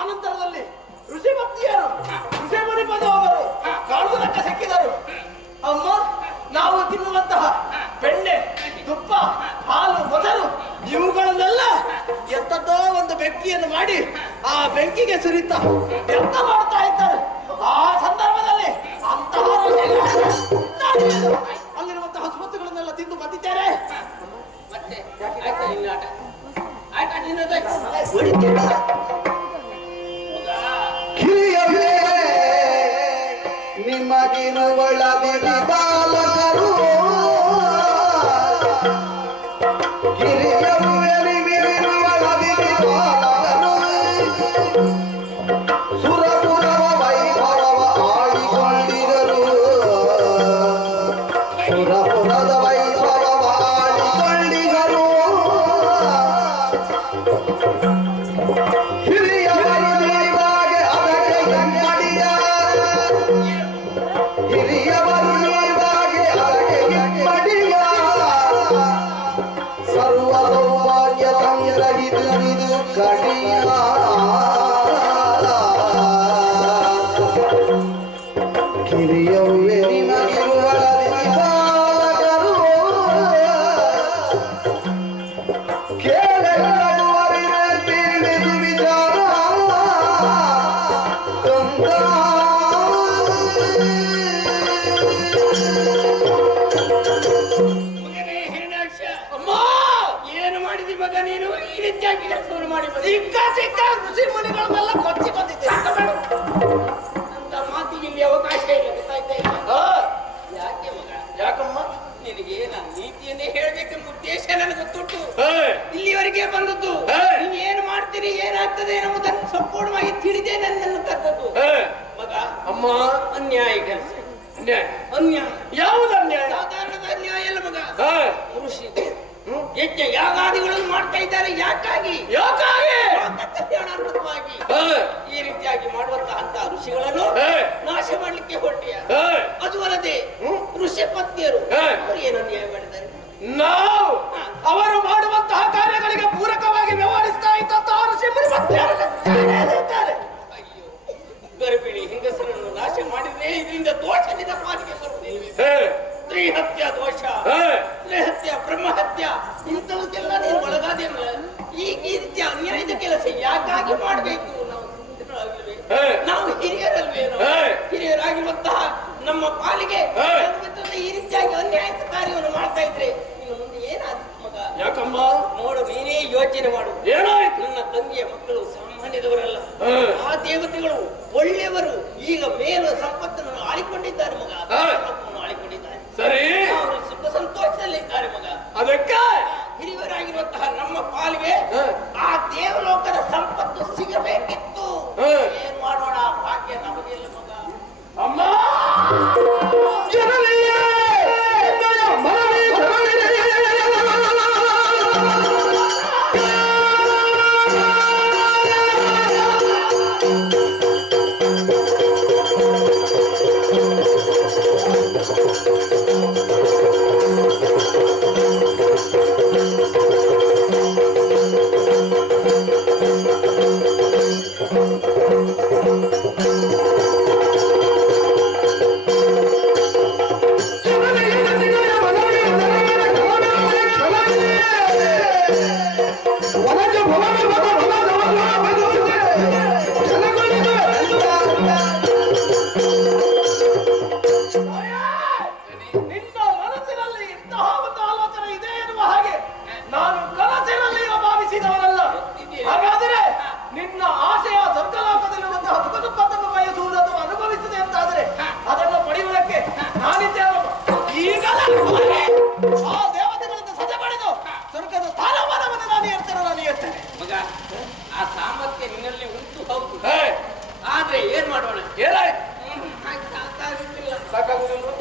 ಆನಂತರದಲ್ಲಿ ಋಷಿ ಭಕ್ತಿಯರು ಋಷಿ ಮುನಿಪದವರು ಕಾಣುವುದಕ್ಕೆ ಸಿಕ್ಕಿದರು. ಸುರಿತಾ ವ್ಯರ್ಥ ಮಾಡ್ತಾ ಇದ್ದಾರೆ. ಆ ಸಂದರ್ಭದಲ್ಲಿ ಅಂತಹ ಅಲ್ಲಿರುವಂತಹ ಸುಮತ್ತುಗಳನ್ನೆಲ್ಲ ತಿಂದು ಬಂದಿದ್ದೇನೆ. ಮತ್ತೆ ಆಯ್ತಾ ನಿನ್ನ ಆಟ? ಆಯ್ತಾ ನಿನ್ನದು? ನಿಮಗಿರುವಳ ಬಿಡಿ ಬಾಲಕರು ಗಿರಿಯರುವಳ ಬಿಡಿ ಬಾಲಕರು ಸುರಪುರವ ವೈಭವವ ಆಳಿಕೊಂಡಿದರು. ಸುರಪುರದ ವೈಭವವ ಆಳಿಕೊಂಡಿದರು. ಹಿರಿಯವರು ನೀವಾಗೆ ಅದಕ್ಕೆ ಗಮ್ಮಡಿಯ ಹಿರಿಯವರು ನೀವಾಗೆ ಅದಕ್ಕೆ ಗಮ್ಮಡಿಯ ಸರ್ವ ಸೌಭಾಗ್ಯ ಸಂಗ್ರಹಿತು ಇದು ಕಡಿಯ ಕಿರಿಯವ್ವೆ ನಿಮಗಿರುವಳ ಬಾಲಕರು ಕೇಳವರಿಗೆ ತಿಳಿದು ವಿಚಾರ ಕಂದ ಏನು ಮಾಡಿದಿ ಮಗ ನೀನು? ಈ ರೀತಿಯಾಗಿ ಕೆಲಸವನ್ನು ಮಾಡಿ ಸಿಕ್ಕ ಸಿಕ್ಕ ಋಷಿ ಮುನಿಗಳನ್ನೆಲ್ಲ ಕೊಚ್ಚಿ ಬಂದಿದ್ದೆ. ಅಂತ ಮಾತಿಗೆ ಇಲ್ಲಿ ಅವಕಾಶ ಇಲ್ಲ. ಗೊತ್ತಾಯ್ತಾ ಇಲ್ಲ? ಯಾಕೆ ಮಗ? ಯಾಕಮ್ಮ? ನಿನಗೆ ನಾನು ನೀತಿಯನ್ನೇ ಹೇಳ್ಬೇಕೆಂಬ ಉದ್ದೇಶ ನನಗೆ ಗೊತ್ತುಂಟು. ಇಲ್ಲಿವರೆಗೆ ಬಂದದ್ದು ನೀವು ಏನು ಮಾಡ್ತೀರಿ, ಏನಾಗ್ತದೆ ಎನ್ನುವುದನ್ನು ಸಂಪೂರ್ಣವಾಗಿ ತಿಳಿದೇ ನನ್ನನ್ನು ಕರೆದದ್ದು. ಮಗ ಅಮ್ಮ, ಅನ್ಯಾಯ ಕೆಲಸ. ಅನ್ಯಾಯ ಅನ್ಯಾಯ ಯಾವುದು ಅನ್ಯಾಯ? ಸಾಧಾರಣದ ಅನ್ಯಾಯ ಅಲ್ಲ ಮಗ. ಋಷಿ ಯಜ್ಞ ಯಾಗಾದಿಗಳನ್ನು ಮಾಡ್ತಾ ಇದ್ದಾರೆ. ಯಾಕಾಗಿ? ಕಲ್ಯಾಣಾತ್ಮಕವಾಗಿ ಈ ರೀತಿಯಾಗಿ ಮಾಡುವಂತಹ ಋಷಿಗಳನ್ನು ನಾಶ ಮಾಡ್ಲಿಕ್ಕೆ ಹೊರಟಿಯ. ಅದು ಅಲ್ಲದೆ ಋಷಿ ಪತ್ನಿಯರು ಅವರು ಏನು ಅನ್ಯಾಯ ಮಾಡಿದ್ದಾರೆ? ನಾವು ಅವರು ಮಾಡುವಂತಹ ಕಾರ್ಯಗಳಿಗೆ ಪೂರಕವಾಗಿ ವ್ಯವಹರಿಸ್ತಾ ಇದ್ದಂತಹ ಋಷಿ ಪತ್ನಿಯರಿದ್ದಾರೆ. ಅಯ್ಯೋ, ಗರ್ಭಿಣಿ ಹೆಂಗಸರನ್ನು ನಾಶ ಮಾಡಿದ್ರೆ ಇದರಿಂದ ದೋಷ ನಿನ್ನ ಪಾಲಿಗೆ ಬರುವುದಿಲ್ಲ. ಸ್ತ್ರೀ ಹತ್ಯೆ ದೋಷ, ಸ್ತ್ರೀ ಹತ್ಯೆ, ಬ್ರಹ್ಮಹತ್ಯ, ಇಂಥವಕ್ಕೆಲ್ಲ ನೀನು ಒಳಗಾದಿಲ್ಲ. ಈ ರೀತಿಯ ಅನ್ಯಾಯದ ಕೆಲಸ ಯಾಕಾಗಿ ಮಾಡಬೇಕು? ನಾವು ಹಿರಿಯರಲ್ವೇ? ಹಿರಿಯರಾಗಿರುವಂತಹ ನಮ್ಮ ಪಾಲಿಗೆ ಈ ರೀತಿಯಾಗಿ ಅನ್ಯಾಯದ ಕಾರ್ಯವನ್ನು ಮಾಡ್ತಾ ಇದ್ರೆ ಇನ್ನು ಮುಂದೆ ಏನಾದ್ರು ಮಗ? ಯಾಕಮ್ಮ? ನೋಡು, ನೀನೇ ಯೋಚನೆ ಮಾಡು. ಏನಾಯ್ತು? ನನ್ನ ತಂದೆಯ ಮಕ್ಕಳು ಸಾಮಾನ್ಯದವರಲ್ಲ. ಆ ದೇವತೆಗಳು ಒಳ್ಳೆಯವರು. ಈಗ ಮೇಲು ಸಂಪತ್ತನ್ನು ಆಳಿಕೊಂಡಿದ್ದಾರೆ ಮಗ. ಆಳಿಕೊಂಡಿದ್ದಾರೆ. ಸರಿ, ಅವರು ಸುಖ ಸಂತೋಷದಲ್ಲಿದ್ದಾರೆ ಮಗ. ಅದಕ್ಕೆ ಹಿರಿಯರಾಗಿರುವಂತಹ ನಮ್ಮ ಪಾಲಿಗೆ ಆ ದೇವಲೋಕದ ಸಂಪತ್ತು ಸಿಗಬೇಕಿತ್ತು. ಏನ್ ಮಾಡೋಣ? ಭಾಗ್ಯ ನಮಗಿಲ್ಲ ಮಗ. ಅಮ್ಮ,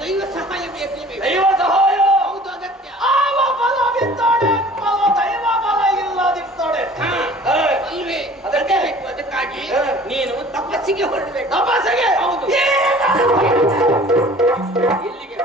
ದೈವ ಸಹಾಯ ಬೇಕು. ದೈವ ಸಹಾಯ ಹೌದು ಅಗತ್ಯ. ಆವ ಬಲವಿದ್ದಾಳೆ, ದೈವ ಬಲ ಇಲ್ಲದಿರ್ತಾಳೆ ಅಲ್ವೇ? ಅದಕ್ಕಾಗಿ ನೀನು ತಪಸ್ಸಿಗೆ ಹೊರಡಬೇಕು. ತಪಸ್ಸಿಗೆ? ಹೌದು. ಎಲ್ಲಿಗೆ?